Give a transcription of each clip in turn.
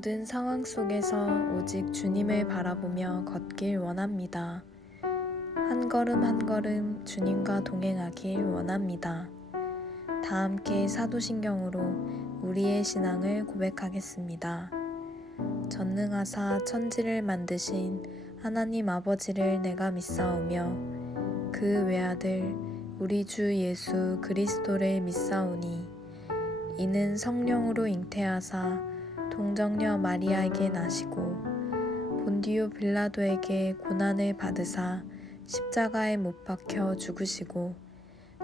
모든 상황 속에서 오직 주님을 바라보며 걷길 원합니다. 한 걸음 한 걸음 주님과 동행하길 원합니다. 다 함께 사도신경으로 우리의 신앙을 고백하겠습니다. 전능하사 천지를 만드신 하나님 아버지를 내가 믿사오며 그 외아들 우리 주 예수 그리스도를 믿사오니 이는 성령으로 잉태하사 동정녀 마리아에게 나시고 본디오 빌라도에게 고난을 받으사 십자가에 못 박혀 죽으시고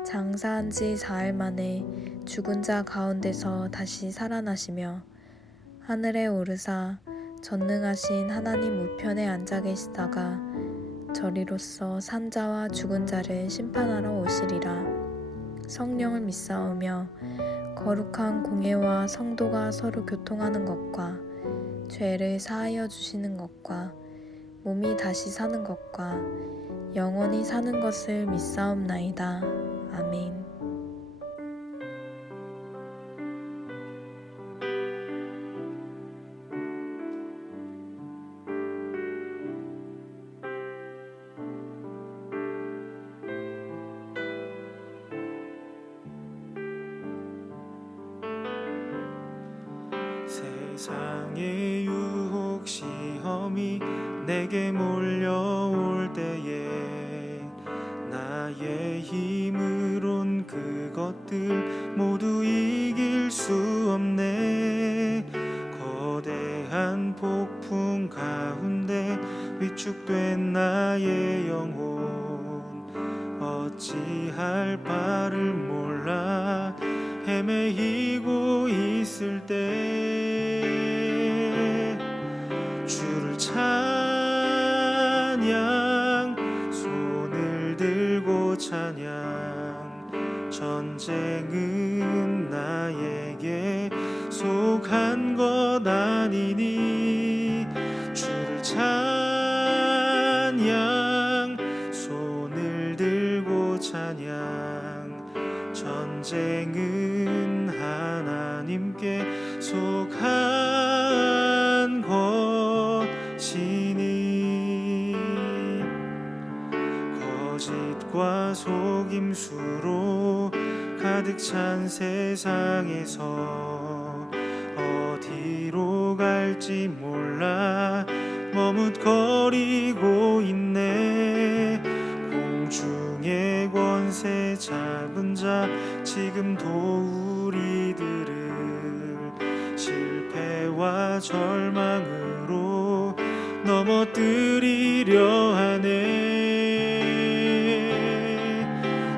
장사한 지 사흘 만에 죽은 자 가운데서 다시 살아나시며 하늘에 오르사 전능하신 하나님 우편에 앉아 계시다가 저리로서 산자와 죽은 자를 심판하러 오시리라. 성령을 믿사오며 거룩한 공예와 성도가 서로 교통하는 것과 죄를 사하여 주시는 것과 몸이 다시 사는 것과 영원히 사는 것을 믿사옵나이다. 아멘. 세상의 유혹 시험이 내게 몰려올 때에 나의 힘으론 그것들 모두 이길 수 없네. 거대한 폭풍 가운데 위축된 나의 영혼 어찌할 바를 몰라 헤매이고 있을 때 주를 찬양 손을 들고 찬양 전쟁은 나에게 속한 것 아니니 주를 찬양 손을 들고 찬양 전쟁은 하나님께 속한 것이니 거짓과 속임수로 가득 찬 세상에서 어디로 갈지 몰라 머뭇거리고 있네. 공중의 권세 잡은 자 지금도 우리들을 실패와 절망으로 넘어뜨리려 하네.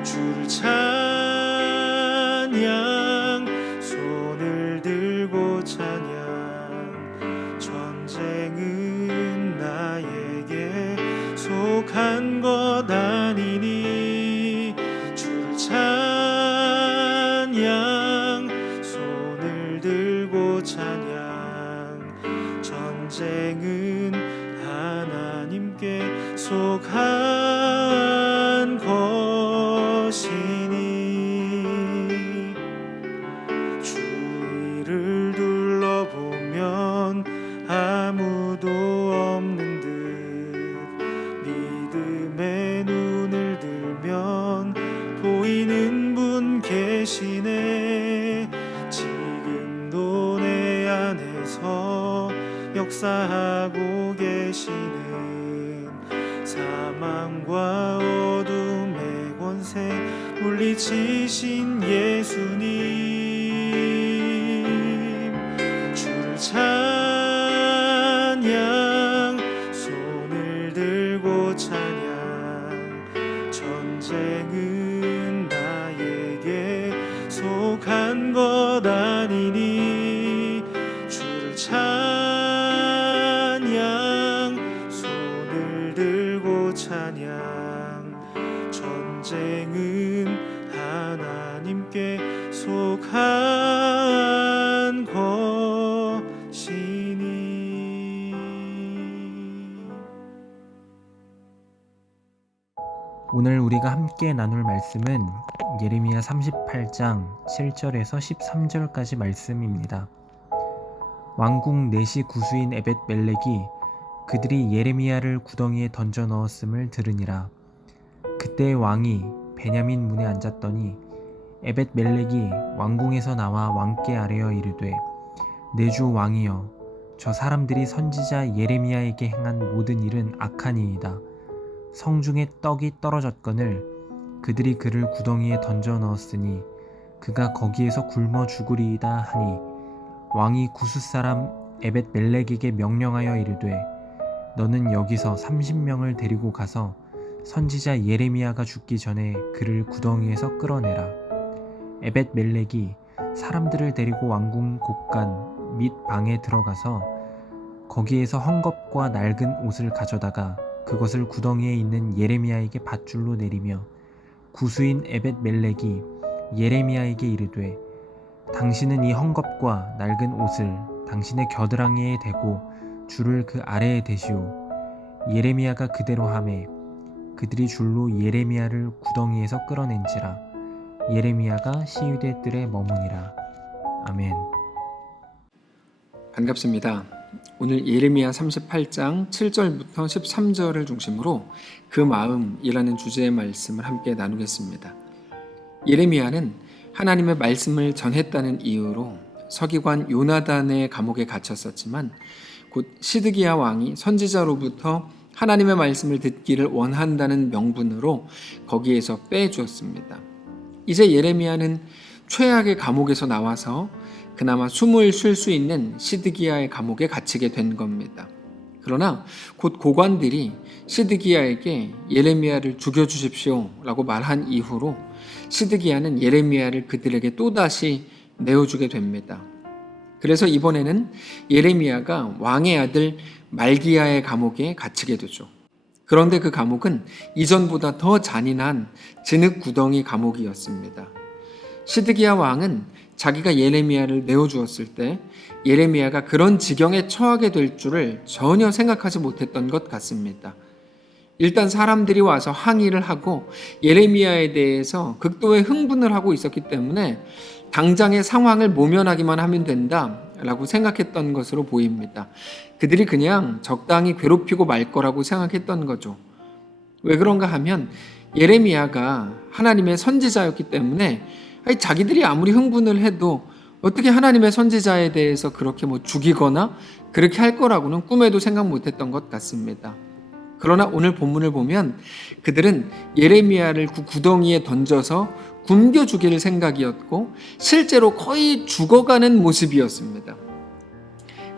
주를 찬양 손을 들고 찬양 전쟁은 나에게 속한 것 아니니 주를 찬양 손을 들고 찬양 전쟁은 하나님께 속한 것이니 주위를 둘러보면 아무도 없는 듯 믿음의 눈을 들면 보이는 분 계시네. 지금도 내 안에서 역사하고 계시는 사망과 어둠의 권세 물리치신 예수님 주를 찬양 손을 들고 찬양 전쟁은 나에게 속한 것 아니니 주를 찬양 손을 들고 찬양 전쟁은 하나님께 속한 것이니. 오늘 우리가 함께 나눌 말씀은 예레미야 38장 7절에서 13절까지 말씀입니다. 왕궁 넷이 구수인 에벳멜렉이 그들이 예레미야를 구덩이에 던져 넣었음을 들으니라. 그때 왕이 베냐민 문에 앉았더니 에벳멜렉이 왕궁에서 나와 왕께 아뢰어 이르되, 내 주 왕이여, 저 사람들이 선지자 예레미야에게 행한 모든 일은 악하니이다. 성중에 떡이 떨어졌거늘 그들이 그를 구덩이에 던져 넣었으니 그가 거기에서 굶어 죽으리이다 하니, 왕이 구스 사람 에벳멜렉에게 명령하여 이르되, 너는 여기서 30명을 데리고 가서 선지자 예레미야가 죽기 전에 그를 구덩이에서 끌어내라. 에벳멜렉이 사람들을 데리고 왕궁 곳간 및 방에 들어가서 거기에서 헝겊과 낡은 옷을 가져다가 그것을 구덩이에 있는 예레미야에게 밧줄로 내리며, 구수인 에벳멜렉이 예레미야에게 이르되, 당신은 이 헝겊과 낡은 옷을 당신의 겨드랑이에 대고 줄을 그 아래에 대시오. 예레미야가 그대로 하매 그들이 줄로 예레미야를 구덩이에서 끌어낸지라. 예레미야가 시위대 뜰에 머무니라. 아멘. 반갑습니다. 오늘 예레미야 38장 7절부터 13절을 중심으로 그 마음이라는 주제의 말씀을 함께 나누겠습니다. 예레미야는 하나님의 말씀을 전했다는 이유로 서기관 요나단의 감옥에 갇혔었지만, 곧 시드기야 왕이 선지자로부터 하나님의 말씀을 듣기를 원한다는 명분으로 거기에서 빼주었습니다. 이제 예레미야는 최악의 감옥에서 나와서 그나마 숨을 쉴 수 있는 시드기야의 감옥에 갇히게 된 겁니다. 그러나 곧 고관들이 시드기야에게 예레미야를 죽여주십시오 라고 말한 이후로 시드기야는 예레미야를 그들에게 또다시 내어주게 됩니다. 그래서 이번에는 예레미야가 왕의 아들 말기야의 감옥에 갇히게 되죠. 그런데 그 감옥은 이전보다 더 잔인한 진흙구덩이 감옥이었습니다. 시드기야 왕은 자기가 예레미야를 내어주었을 때 예레미야가 그런 지경에 처하게 될 줄을 전혀 생각하지 못했던 것 같습니다. 일단 사람들이 와서 항의를 하고 예레미야에 대해서 극도의 흥분을 하고 있었기 때문에 당장의 상황을 모면하기만 하면 된다라고 생각했던 것으로 보입니다. 그들이 그냥 적당히 괴롭히고 말 거라고 생각했던 거죠. 왜 그런가 하면 예레미야가 하나님의 선지자였기 때문에 자기들이 아무리 흥분을 해도 어떻게 하나님의 선지자에 대해서 그렇게 죽이거나 그렇게 할 거라고는 꿈에도 생각 못했던 것 같습니다. 그러나 오늘 본문을 보면 그들은 예레미야를 그 구덩이에 던져서 굶겨 죽일 생각이었고 실제로 거의 죽어가는 모습이었습니다.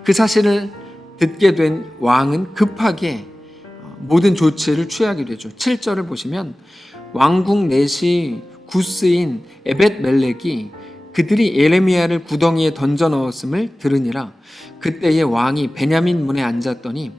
그 사실을 듣게 된 왕은 급하게 모든 조치를 취하게 되죠. 7절을 보시면 왕궁 넷이 구스인 에벳멜렉이 그들이 예레미야를 구덩이에 던져 넣었음을 들으니라. 그때에 왕이 베냐민 문에 앉았더니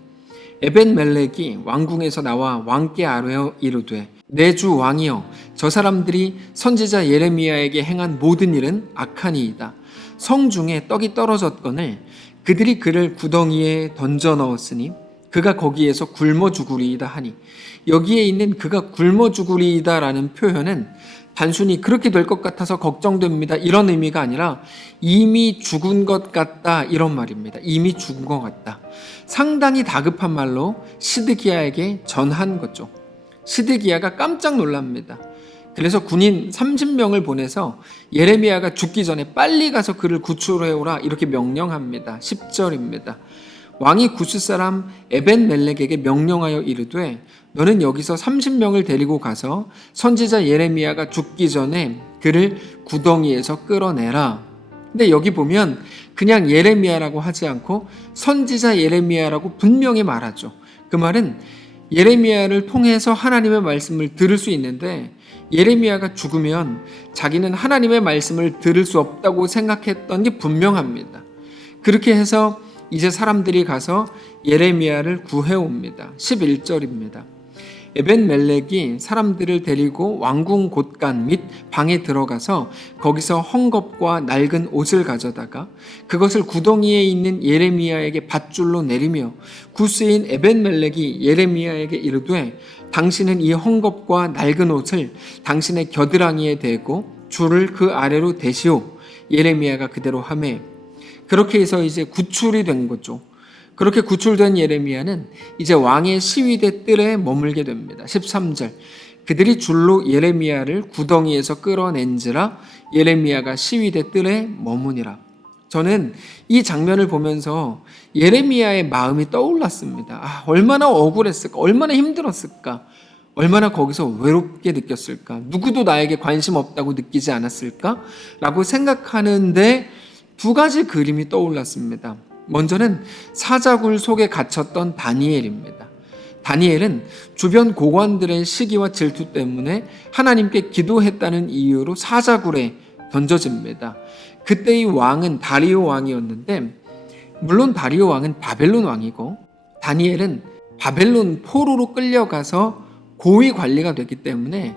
에벳멜렉이 왕궁에서 나와 왕께 아뢰어 이르되, 내 주 왕이여, 저 사람들이 선지자 예레미야에게 행한 모든 일은 악하니이다. 성중에 떡이 떨어졌거늘 그들이 그를 구덩이에 던져 넣었으니 그가 거기에서 굶어 죽으리이다 하니, 여기에 있는 그가 굶어 죽으리이다 라는 표현은 단순히 그렇게 될 것 같아서 걱정됩니다 이런 의미가 아니라 이미 죽은 것 같다 이런 말입니다. 이미 죽은 것 같다. 상당히 다급한 말로 시드기야에게 전한 거죠. 시드기야가 깜짝 놀랍니다. 그래서 군인 30명을 보내서 예레미야가 죽기 전에 빨리 가서 그를 구출해오라 이렇게 명령합니다. 10절입니다. 왕이 구스 사람 에벳멜렉에게 명령하여 이르되, 너는 여기서 30명을 데리고 가서 선지자 예레미야가 죽기 전에 그를 구덩이에서 끌어내라. 근데 여기 보면 그냥 예레미야라고 하지 않고 선지자 예레미야라고 분명히 말하죠. 그 말은 예레미야를 통해서 하나님의 말씀을 들을 수 있는데 예레미야가 죽으면 자기는 하나님의 말씀을 들을 수 없다고 생각했던 게 분명합니다. 그렇게 해서 이제 사람들이 가서 예레미야를 구해옵니다. 11절입니다. 에벳멜렉이 사람들을 데리고 왕궁 곳간 및 방에 들어가서 거기서 헝겊과 낡은 옷을 가져다가 그것을 구덩이에 있는 예레미야에게 밧줄로 내리며 구스인 에벳멜렉이 예레미야에게 이르되, 당신은 이 헝겊과 낡은 옷을 당신의 겨드랑이에 대고 줄을 그 아래로 대시오. 예레미야가 그대로 하매 그렇게 해서 이제 구출이 된 거죠. 그렇게 구출된 예레미야는 이제 왕의 시위대 뜰에 머물게 됩니다. 13절. 그들이 줄로 예레미야를 구덩이에서 끌어낸지라 예레미야가 시위대 뜰에 머무니라. 저는 이 장면을 보면서 예레미야의 마음이 떠올랐습니다. 얼마나 억울했을까? 얼마나 힘들었을까? 얼마나 거기서 외롭게 느꼈을까? 누구도 나에게 관심 없다고 느끼지 않았을까? 라고 생각하는데 두 가지 그림이 떠올랐습니다. 먼저는 사자굴 속에 갇혔던 다니엘입니다. 다니엘은 주변 고관들의 시기와 질투 때문에 하나님께 기도했다는 이유로 사자굴에 던져집니다. 그때 이 왕은 다리오 왕이었는데, 물론 다리오 왕은 바벨론 왕이고 다니엘은 바벨론 포로로 끌려가서 고위 관리가 됐기 때문에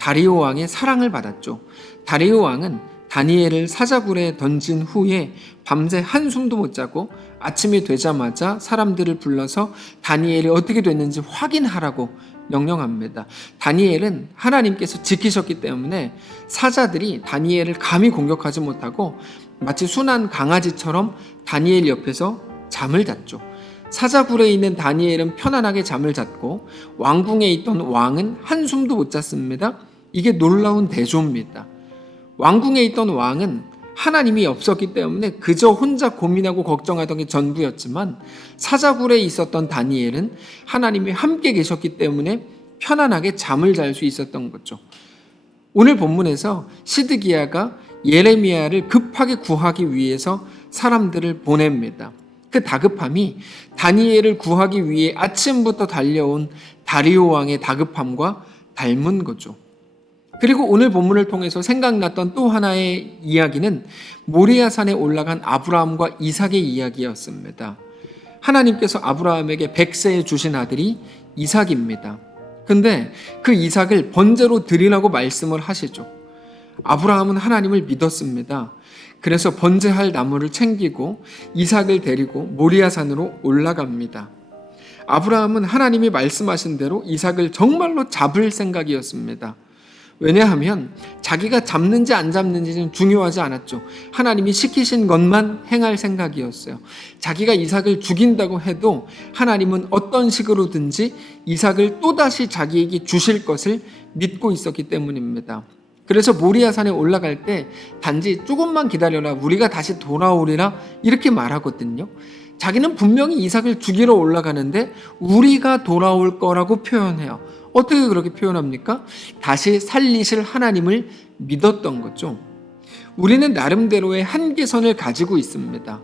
다리오 왕의 사랑을 받았죠. 다리오 왕은 다니엘을 사자굴에 던진 후에 밤새 한숨도 못 자고 아침이 되자마자 사람들을 불러서 다니엘이 어떻게 됐는지 확인하라고 명령합니다. 다니엘은 하나님께서 지키셨기 때문에 사자들이 다니엘을 감히 공격하지 못하고 마치 순한 강아지처럼 다니엘 옆에서 잠을 잤죠. 사자굴에 있는 다니엘은 편안하게 잠을 잤고 왕궁에 있던 왕은 한숨도 못 잤습니다. 이게 놀라운 대조입니다. 왕궁에 있던 왕은 하나님이 없었기 때문에 그저 혼자 고민하고 걱정하던 게 전부였지만, 사자굴에 있었던 다니엘은 하나님이 함께 계셨기 때문에 편안하게 잠을 잘 수 있었던 거죠. 오늘 본문에서 시드기야가 예레미야를 급하게 구하기 위해서 사람들을 보냅니다. 그 다급함이 다니엘을 구하기 위해 아침부터 달려온 다리오 왕의 다급함과 닮은 거죠. 그리고 오늘 본문을 통해서 생각났던 또 하나의 이야기는 모리아산에 올라간 아브라함과 이삭의 이야기였습니다. 하나님께서 아브라함에게 100세에 주신 아들이 이삭입니다. 근데 그 이삭을 번제로 드리라고 말씀을 하시죠. 아브라함은 하나님을 믿었습니다. 그래서 번제할 나무를 챙기고 이삭을 데리고 모리아산으로 올라갑니다. 아브라함은 하나님이 말씀하신 대로 이삭을 정말로 잡을 생각이었습니다. 왜냐하면 자기가 잡는지 안 잡는지는 중요하지 않았죠. 하나님이 시키신 것만 행할 생각이었어요. 자기가 이삭을 죽인다고 해도 하나님은 어떤 식으로든지 이삭을 또다시 자기에게 주실 것을 믿고 있었기 때문입니다. 그래서 모리아산에 올라갈 때 단지 조금만 기다려라, 우리가 다시 돌아오리라 이렇게 말하거든요. 자기는 분명히 이삭을 죽이러 올라가는데 우리가 돌아올 거라고 표현해요. 어떻게 그렇게 표현합니까? 다시 살리실 하나님을 믿었던 거죠. 우리는 나름대로의 한계선을 가지고 있습니다.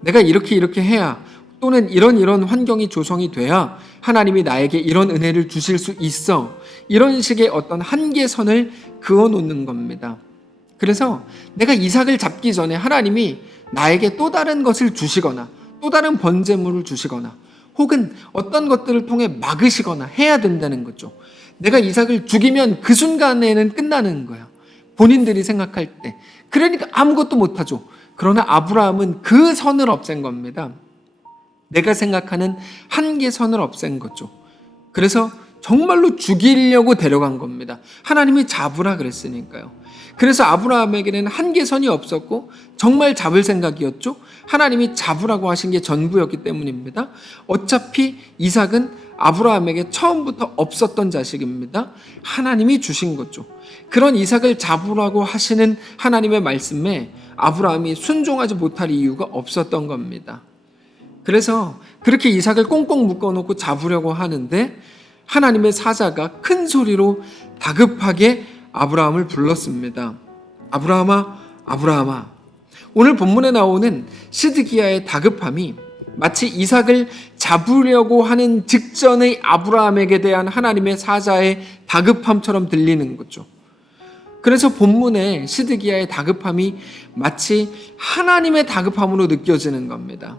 내가 이렇게 해야, 또는 이런 환경이 조성이 돼야 하나님이 나에게 이런 은혜를 주실 수 있어. 이런 식의 어떤 한계선을 그어놓는 겁니다. 그래서 내가 이삭을 잡기 전에 하나님이 나에게 또 다른 것을 주시거나 또 다른 번제물을 주시거나 혹은 어떤 것들을 통해 막으시거나 해야 된다는 거죠. 내가 이삭을 죽이면 그 순간에는 끝나는 거야. 본인들이 생각할 때. 그러니까 아무것도 못하죠. 그러나 아브라함은 그 선을 없앤 겁니다. 내가 생각하는 한계선을 없앤 거죠. 그래서 정말로 죽이려고 데려간 겁니다. 하나님이 잡으라 그랬으니까요. 그래서 아브라함에게는 한계선이 없었고 정말 잡을 생각이었죠. 하나님이 잡으라고 하신 게 전부였기 때문입니다. 어차피 이삭은 아브라함에게 처음부터 없었던 자식입니다. 하나님이 주신 거죠. 그런 이삭을 잡으라고 하시는 하나님의 말씀에 아브라함이 순종하지 못할 이유가 없었던 겁니다. 그래서 그렇게 이삭을 꽁꽁 묶어놓고 잡으려고 하는데 하나님의 사자가 큰 소리로 다급하게 아브라함을 불렀습니다. 아브라함아, 아브라함아. 오늘 본문에 나오는 시드기야의 다급함이 마치 이삭을 잡으려고 하는 직전의 아브라함에게 대한 하나님의 사자의 다급함처럼 들리는 거죠. 그래서 본문에 시드기야의 다급함이 마치 하나님의 다급함으로 느껴지는 겁니다.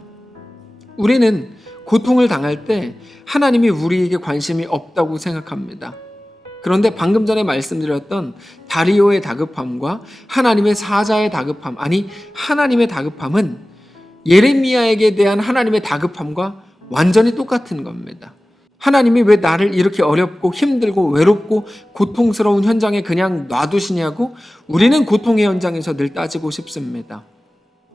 우리는 고통을 당할 때 하나님이 우리에게 관심이 없다고 생각합니다. 그런데 방금 전에 말씀드렸던 다리오의 다급함과 하나님의 사자의 다급함, 아니 하나님의 다급함은 예레미야에게 대한 하나님의 다급함과 완전히 똑같은 겁니다. 하나님이 왜 나를 이렇게 어렵고 힘들고 외롭고 고통스러운 현장에 그냥 놔두시냐고 우리는 고통의 현장에서 늘 따지고 싶습니다.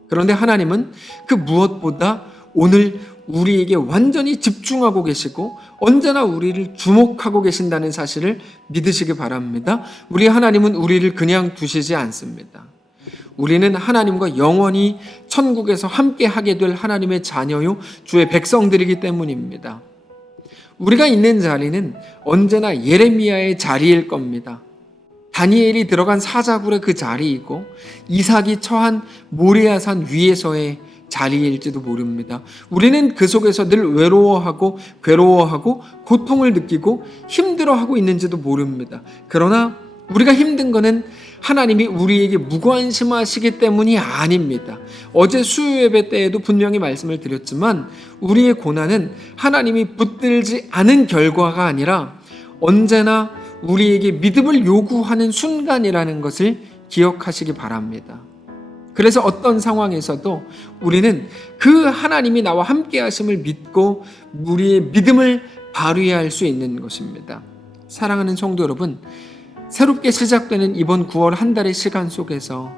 그런데 하나님은 그 무엇보다 오늘 우리에게 완전히 집중하고 계시고 언제나 우리를 주목하고 계신다는 사실을 믿으시기 바랍니다. 우리 하나님은 우리를 그냥 두시지 않습니다. 우리는 하나님과 영원히 천국에서 함께 하게 될 하나님의 자녀요 주의 백성들이기 때문입니다. 우리가 있는 자리는 언제나 예레미야의 자리일 겁니다. 다니엘이 들어간 사자굴의 그 자리이고 이삭이 처한 모리아산 위에서의 자리일지도 모릅니다. 우리는 그 속에서 늘 외로워하고 괴로워하고 고통을 느끼고 힘들어하고 있는지도 모릅니다. 그러나 우리가 힘든 거는 하나님이 우리에게 무관심하시기 때문이 아닙니다. 어제 수요 예배 때에도 분명히 말씀을 드렸지만 우리의 고난은 하나님이 붙들지 않은 결과가 아니라 언제나 우리에게 믿음을 요구하는 순간이라는 것을 기억하시기 바랍니다. 그래서 어떤 상황에서도 우리는 그 하나님이 나와 함께 하심을 믿고 우리의 믿음을 발휘할 수 있는 것입니다. 사랑하는 성도 여러분, 새롭게 시작되는 이번 9월 한 달의 시간 속에서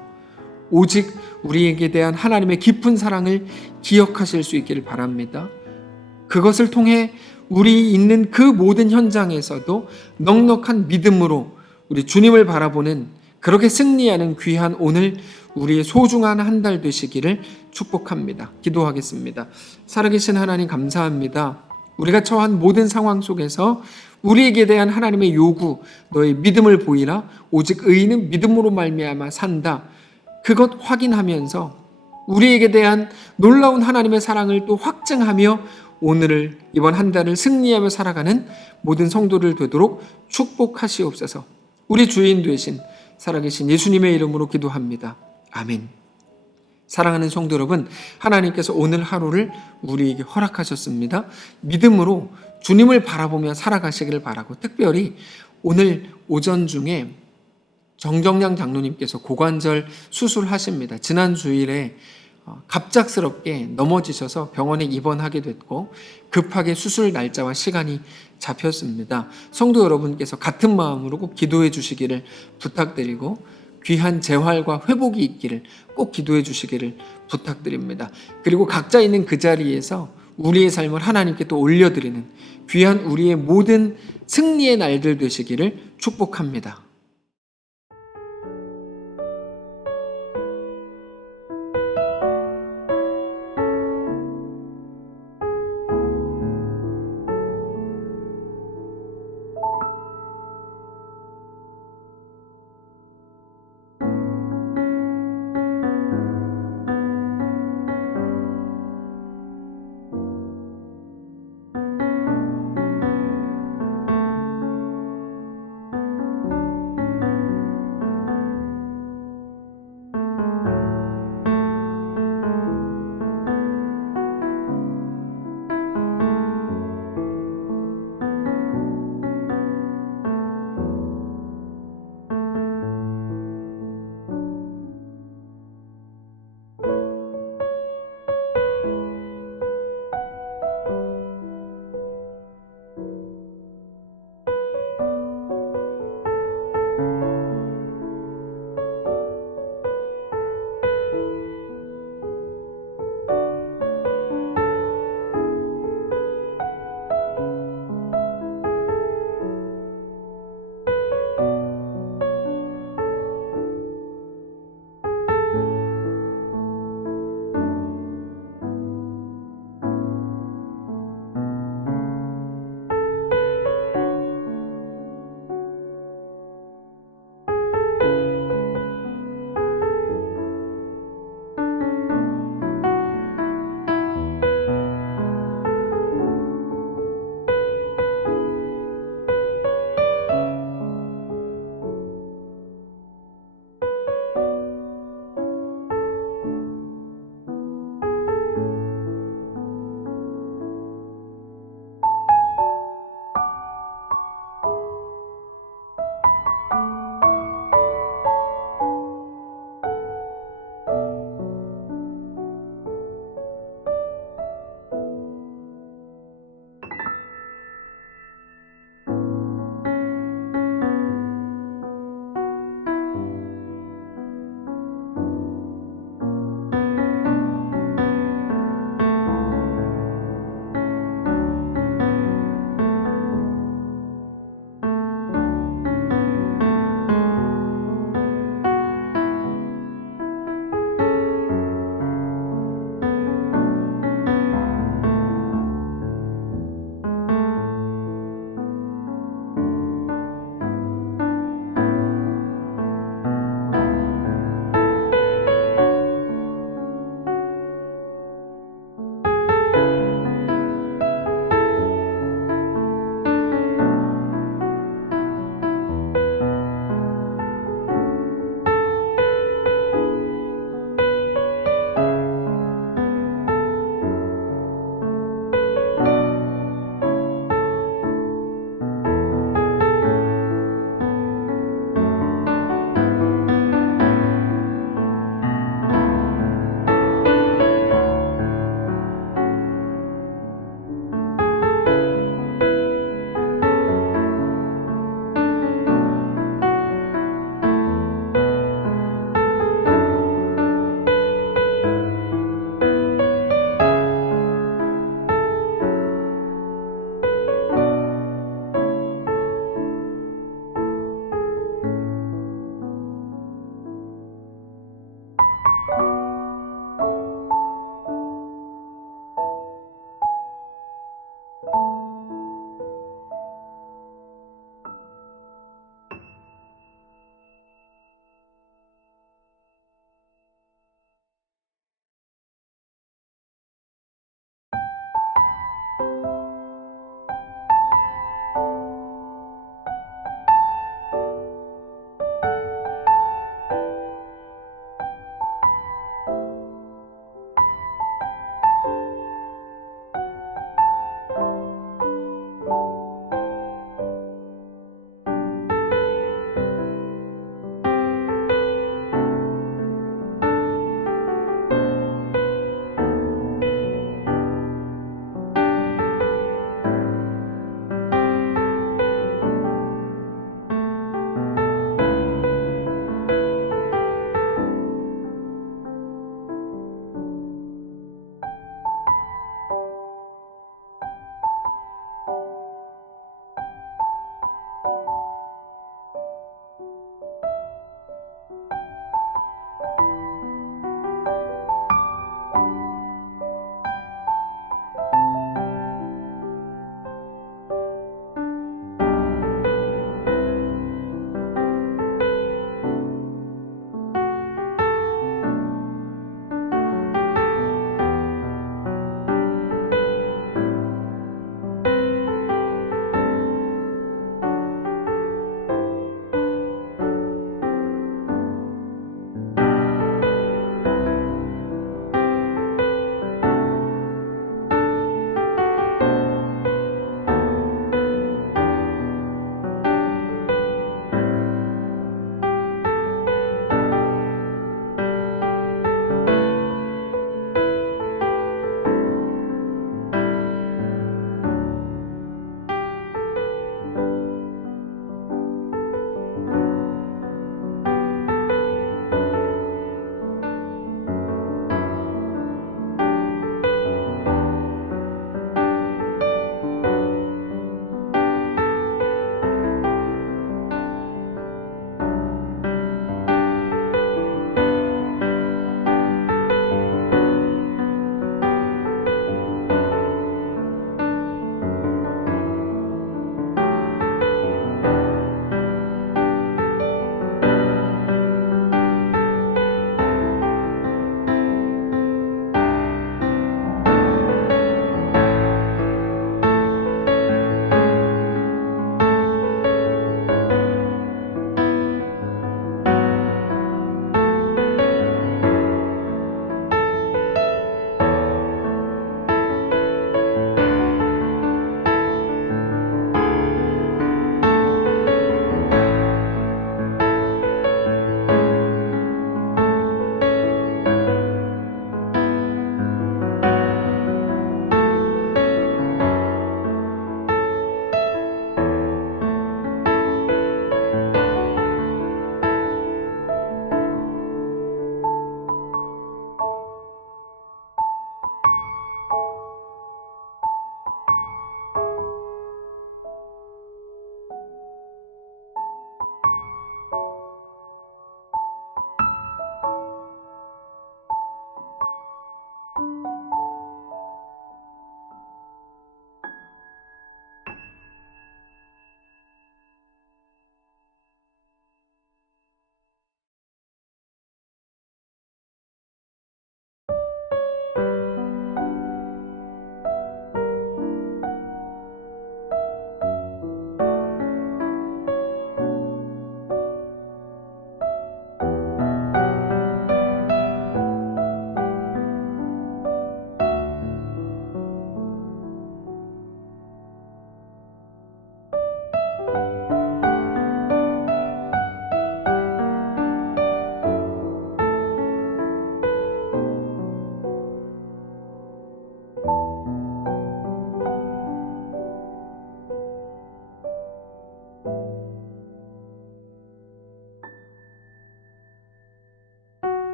오직 우리에게 대한 하나님의 깊은 사랑을 기억하실 수 있기를 바랍니다. 그것을 통해 우리 있는 그 모든 현장에서도 넉넉한 믿음으로 우리 주님을 바라보는 그렇게 승리하는 귀한 오늘 우리의 소중한 한 달 되시기를 축복합니다. 기도하겠습니다. 살아계신 하나님 감사합니다. 우리가 처한 모든 상황 속에서 우리에게 대한 하나님의 요구, 너의 믿음을 보이라. 오직 의인은 믿음으로 말미암아 산다. 그것 확인하면서 우리에게 대한 놀라운 하나님의 사랑을 또 확증하며 오늘을 이번 한 달을 승리하며 살아가는 모든 성도를 되도록 축복하시옵소서. 우리 주인 되신 살아계신 예수님의 이름으로 기도합니다. 아멘. 사랑하는 성도 여러분, 하나님께서 오늘 하루를 우리에게 허락하셨습니다. 믿음으로 주님을 바라보며 살아가시기를 바라고, 특별히 오늘 오전 중에 정정량 장로님께서 고관절 수술하십니다. 지난 주일에 갑작스럽게 넘어지셔서 병원에 입원하게 됐고 급하게 수술 날짜와 시간이 잡혔습니다. 성도 여러분께서 같은 마음으로 꼭 기도해 주시기를 부탁드리고 귀한 재활과 회복이 있기를 꼭 기도해 주시기를 부탁드립니다. 그리고 각자 있는 그 자리에서 우리의 삶을 하나님께 또 올려드리는 귀한 우리의 모든 승리의 날들 되시기를 축복합니다.